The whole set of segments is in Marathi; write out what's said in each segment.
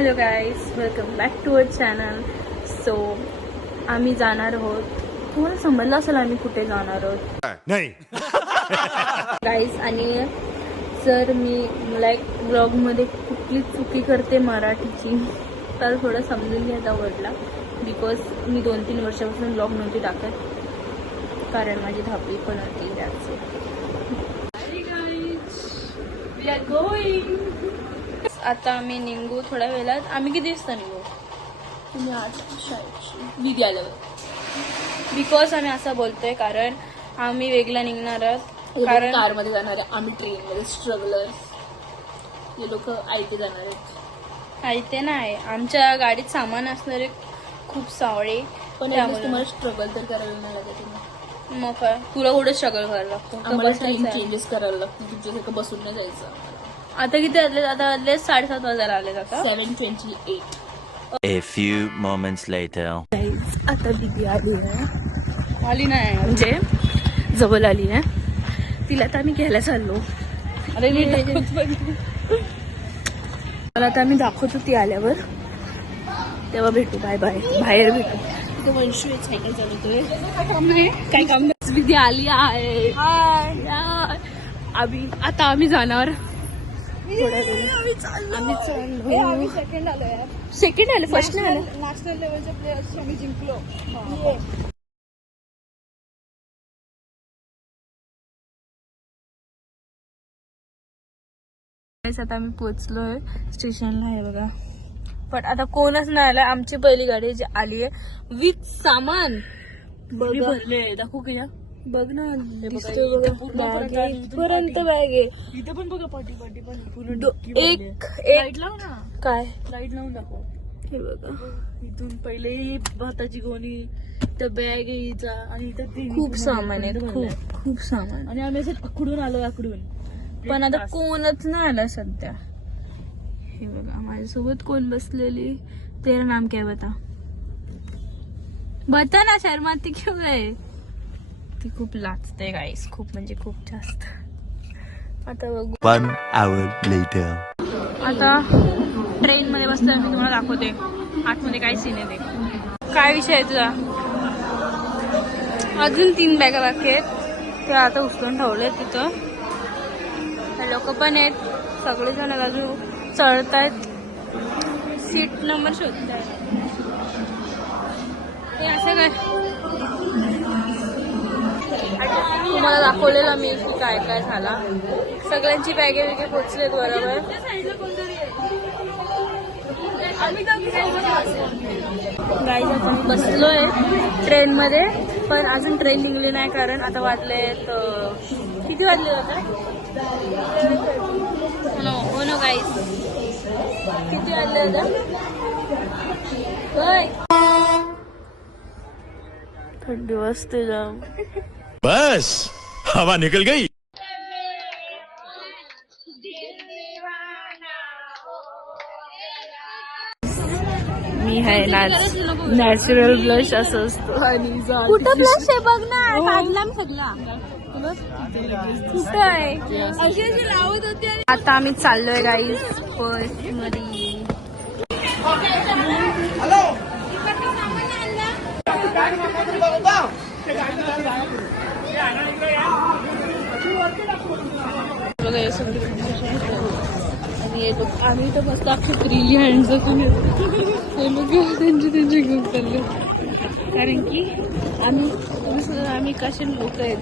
Hello guys, welcome back to our channel. So आम्ही जाणार आहोत. तुम्हाला समजलं असेल आम्ही कुठे जाणार आहोत नाही गाईज. आणि जर मला एक ब्लॉगमध्ये कुठली चुकी करते मराठीची तर थोडं समजून घ्यायचा वर्डला. बिकॉज मी 2-3 वर्षापासून ब्लॉग नव्हती टाकत कारण माझी धापी पण होती. त्याचे आता आम्ही निघू थोड्या वेळात. आम्ही किती वाजता निघू? तुम्ही 8 विद्यालयावर. बिकॉज आम्ही असं बोलतोय कारण आम्ही वेगळा निघणार आहोत. कारण कारमध्ये जाणार आहे आम्ही, ट्रेनमध्ये स्ट्रगलर्स हे लोक आयते जाणार आहेत. ते नाही, आमच्या गाडीत सामान असणारे खूप सावळे. पण त्यामुळे तुम्हाला स्ट्रगल तर करायला नाही लागत ना. मग काय, तुला कुठे स्ट्रगल करायला लागतो? आम्हाला टाइम चेंजेस करायला लागतो. तुमच्यासारखं बसून नाही जायचं. आता किती वाजले? आता 7:30 वाजायला आले. आता 7:28. A few moments later. आता दीदी आली नाही म्हणजे जवळ आली आहे. तिला आता आम्ही घ्यायला चाललो. अरे मला आता आम्ही दाखवतो ती आल्यावर, तेव्हा भेटू. बाय बाय, बाहेर भेटू. तिथे वंशू सायकल चालवतोय. काय काम नाही. दीदी आली आहे. आता आम्ही जाणार. आम्ही सेकंड आलो. फर्स्ट नाही आलो. नॅशनल लेवलच्या प्लेयर्स आम्ही जिंकलो. आता आम्ही पोहोचलोय स्टेशनला. आहे बघा, पण आता कोणच नाही आला. आमची पहिली गाडी जी आली आहे विथ सामान. भरले दाखवू का? बघ ना, दिसतोय बघा. पर्यंत बॅग आहे. इथे पण बघा, पाठी पण एक लाईट लाव ना. काय लाईट लावून दाखव. हे बघा, इथून पहिले भाताची गोणी, त्या बॅग हिचा, आणि इथं खूप सामान आहे. खूप सामान. आणि आम्ही असं आकडून आलो. आकडून पण आता कोणच नाही आला सध्या. हे बघा, माझ्यासोबत कोण बसलेली. तेरा नाम क्या बता ना. शर्माती क्यों आहे? ती खूप लाजते गाईस, खूप म्हणजे खूप जास्त. आता बघू. 1 hour later. आता ट्रेन मध्ये बसतोय. मी तुम्हाला दाखवते आतमध्ये काय सीन आहे ते. काय विषय आहे तुझा? अजून 3 बॅगा बाकी आहेत. ते आता उचलून ठेवले तिथं. लोक पण आहेत, सगळेजण अजून चढतायत. Seat number शोधतायत. हे असं काय तुम्हाला दाखवलेलं मी की काय काय झाला. सगळ्यांची बॅगे वेगे पोचलेत बरोबर. गाईज आपण बसलोय ट्रेन मध्ये, पण अजून ट्रेन निघली नाही कारण आता वाजलेत किती वाजले आता? हो नो गाईज, किती वाजले आता? थंडी वाजते जाम. बस हवा निकल गई. मी आहे नॅचरल ब्लश असं असतो. आणि कुठं ब्लश आहे बघ ना, काढला मी सगळा. कुठं आहे? अशी अशी लावत होती. आता आम्ही चाललोय गाईज बस मध्ये. आणि आम्ही तर मस्त अख्खे फ्रीली हँड त्यांचे घेऊन चाललो. कारण की आम्ही कसे लोक आहेत,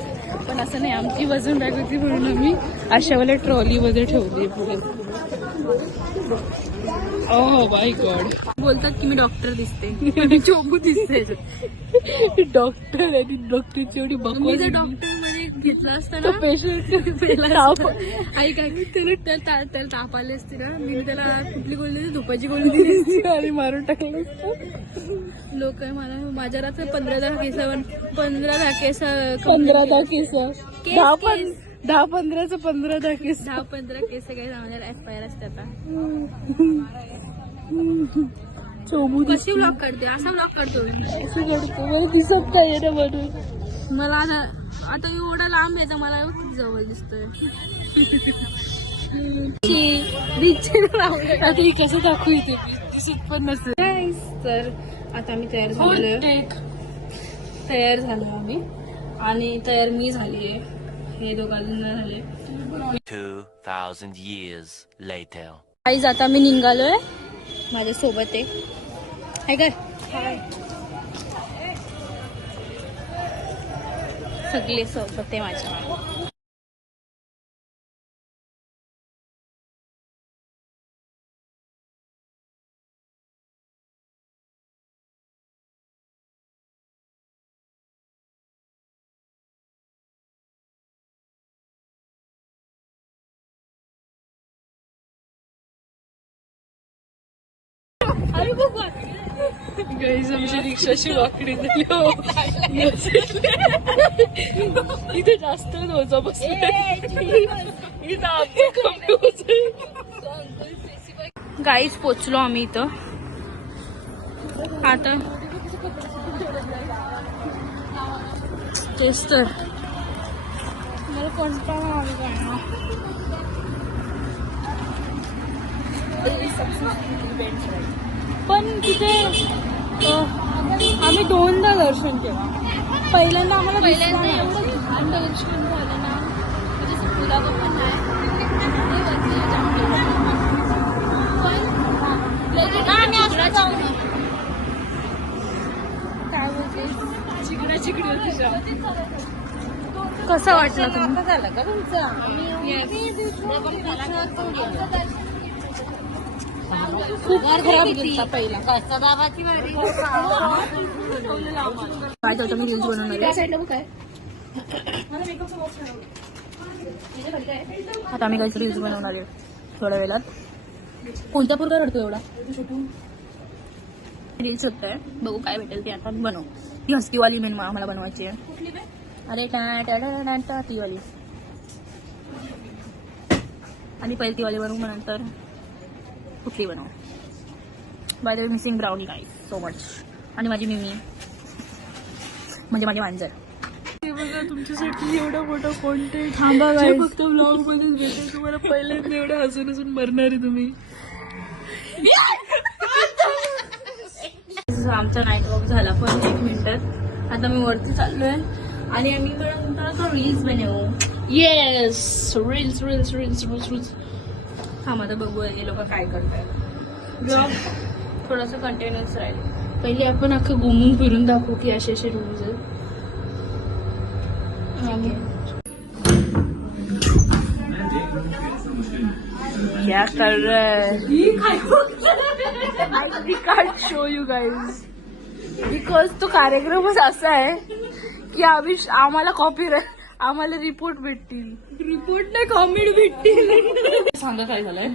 पण असं नाही. आमची वजन बॅग होती म्हणून आम्ही अशावाल्या ट्रॉलीमध्ये ठेवली पुढे. Oh my God. बोलतात की मी डॉक्टर दिसते, चोबू दिसते. डॉक्टर आहे ती. डॉक्टरची एवढी बघू. डॉक्टर मध्ये घेतला असताना पेशंट ऐक त्याला ताप आले असते ना, मी त्याला कुठली गोळी दिली? धुपाची गोळी दिली असती आणि मारून टाकलं. लोक मला माझ्या रात्र 15 केस 10-15 केस 10-15 केस काय सांगणार. FIR असते आता. कशी ब्लॉक करते? असा ब्लॉक करतो मला दिसत नाही ना म्हणून. मला आता एवढा लांब आहे तर मला जवळ दिसतोय. आता कसं दाखवू इथे? फोटोशूट पण नसेल. तर आता आम्ही तयार झालोय. तयार झालो आम्ही आणि तयार मी झालीये. हे दोघांना झाले. 2000 years later. आईज आता मी निघालोय. माझ्या सोबत आहे. हाय काय सगळे सोबत आहे माझ्या. गाईज आमची रिक्षाची वाकडी झाली. इथे जास्त नव्हता बसले. गाईज पोचलो आम्ही इथं. आता तेच तर मला कोणता पण तिथे आम्ही दोनदा दर्शन केलं. पहिल्यांदा आम्हाला एवढं छान दर्शन झालं ना. काय बोलते चिकडा चिकडी होती. कसं वाटलं तुम्ही? झालं का तुमचं? खूप खराब गेला पहिला. काय तर मी रील्स बनवणार. आता आम्ही काहीच रील्स बनवणार आहे थोड्या वेळात. कोणत्या पुरता रडतो एवढा? रील्स होत आहे. बघू काय भेटेल ते आता बनवू. ती हस्कीवाली मेन आम्हाला बनवायची आहे. अरे टा ती वाली. आणि पहिली ती वाली बनवू मग नंतर कुठली बनवू. By the way missing brownie guys so much. आणि माझी मिमी म्हणजे माझी मांजर. तुमच्यासाठी एवढा मोठा कॉन्टेंट थांबा फक्त ब्लॉग मध्येच भेटेल तुम्हाला. पहिल्यांदा एवढं हसून हसून मरणार आहे तुम्ही. आमचा नाईट वॉक झाला पण 1 मिनिटात. आता मी वरती चाललोय आणि आम्ही पण रील्स बनवू. Yes reels reels reels reels reels. हा माझा बघू हे लोक काय करतात. ब्लॉग थोडंसं कंटिन्यूस राहील. पहिले आपण अख्खं घुमून फिरून दाखवू की असे असे रूल्स आहेत. क्या कर रहे I can't show you guys because तो कार्यक्रमच असा आहे की आम्हाला कॉपीराइट आम्हाला रिपोर्ट भेटतील. रिपोर्ट नाही कॉमेडी भेटतील. सांगा काय झालंय.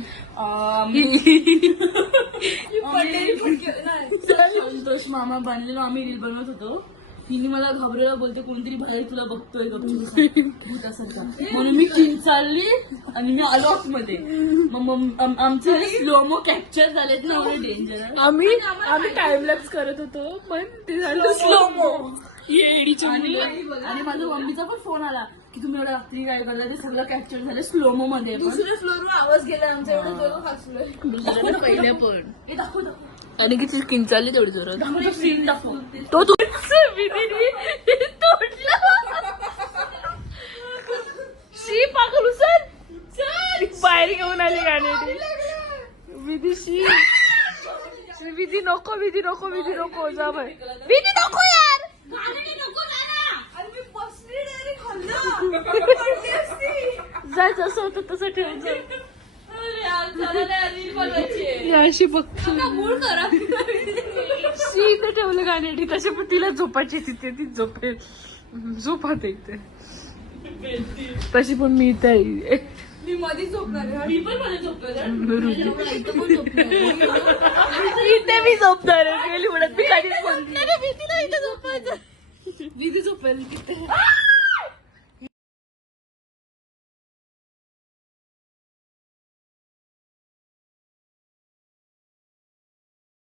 संतोष मामा बांधलेलो आम्ही रील बनवत होतो. तिने मला घाबरायला बोलते कोणतरी बाहेर तुला बघतोय भूतासारखा. म्हणून मी चालली आणि मी आलो आतमध्ये. मग आमचे स्लोमो कॅप्चर झालेत ना एवढे डेंजर. आम्ही टाइमलॅप्स करत होतो पण ते झालं स्लोमो. आणि माझ्या मम्मीचा पण फोन आला की तुम्ही एवढं रात्री काय करता. ते सगळं कॅप्चर झालं स्लोमो मध्ये. दुसऱ्या फ्लोअरवर आवाज गेला आमचा. एवढं जोरात हसलोय. दुसऱ्या पहिल्या पण दाखव आणि किती किंचाळली तेवढी जोरात. सीन दाखव तो तू शी पाकलू सर बाहेर घेऊन आली गाणी. विधी विधी नको विधी नको विधी नको जा बाय. विधी नको यार जा. जसं होतं तसं ठेव. अशी बघतो शी ठेवलं गाणी. तसे पण तिला झोपायची तिथे ती झोपेल. झोपात इथे तशी पण मी इथे मी मध्ये झोपणार. मी पण मध्ये झोपणार. इथे मी झोपणार गेली म्हणत मी कधीच बोलली. विधी झोपेल तिथे.